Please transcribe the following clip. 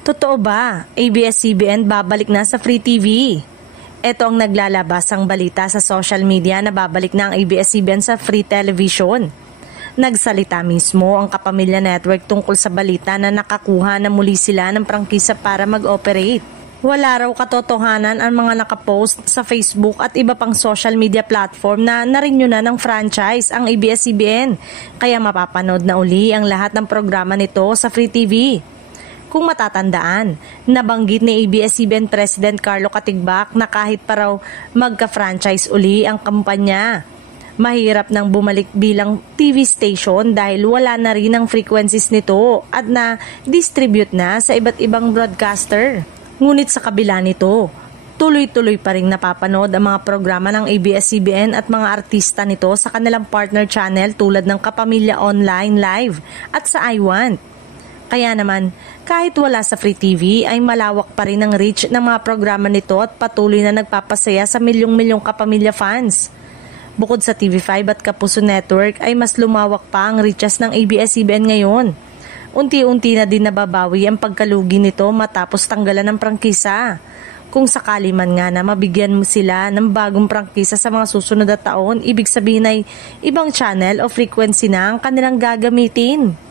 Totoo ba? ABS-CBN babalik na sa Free TV. Ito ang naglalabasang balita sa social media na babalik na ang ABS-CBN sa Free Television. Nagsalita mismo ang Kapamilya Network tungkol sa balita na nakakuha na muli sila ng prangkisa para mag-operate. Wala raw katotohanan ang mga nakapost sa Facebook at iba pang social media platform na narenew na ng franchise ang ABS-CBN, kaya mapapanood na uli ang lahat ng programa nito sa Free TV. Kung matatandaan, nabanggit ni ABS-CBN President Carlo Katigbak na kahit pa raw magka-franchise uli ang kumpanya, mahirap nang bumalik bilang TV station dahil wala na rin ang frequencies nito at na-distribute na sa iba't ibang broadcaster. Ngunit sa kabila nito, tuloy-tuloy pa rin napapanood ang mga programa ng ABS-CBN at mga artista nito sa kanilang partner channel tulad ng Kapamilya Online Live at sa iWant. Kaya naman, kahit wala sa Free TV ay malawak pa rin ang reach ng mga programa nito at patuloy na nagpapasaya sa milyong-milyong kapamilya fans. Bukod sa TV5 at Kapuso Network ay mas lumawak pa ang reaches ng ABS-CBN ngayon. Unti-unti na din nababawi ang pagkalugi nito matapos tanggalan ng prangkisa. Kung sakali man nga na mabigyan mo sila ng bagong prangkisa sa mga susunod na taon, ibig sabihin ay ibang channel o frequency na ang kanilang gagamitin.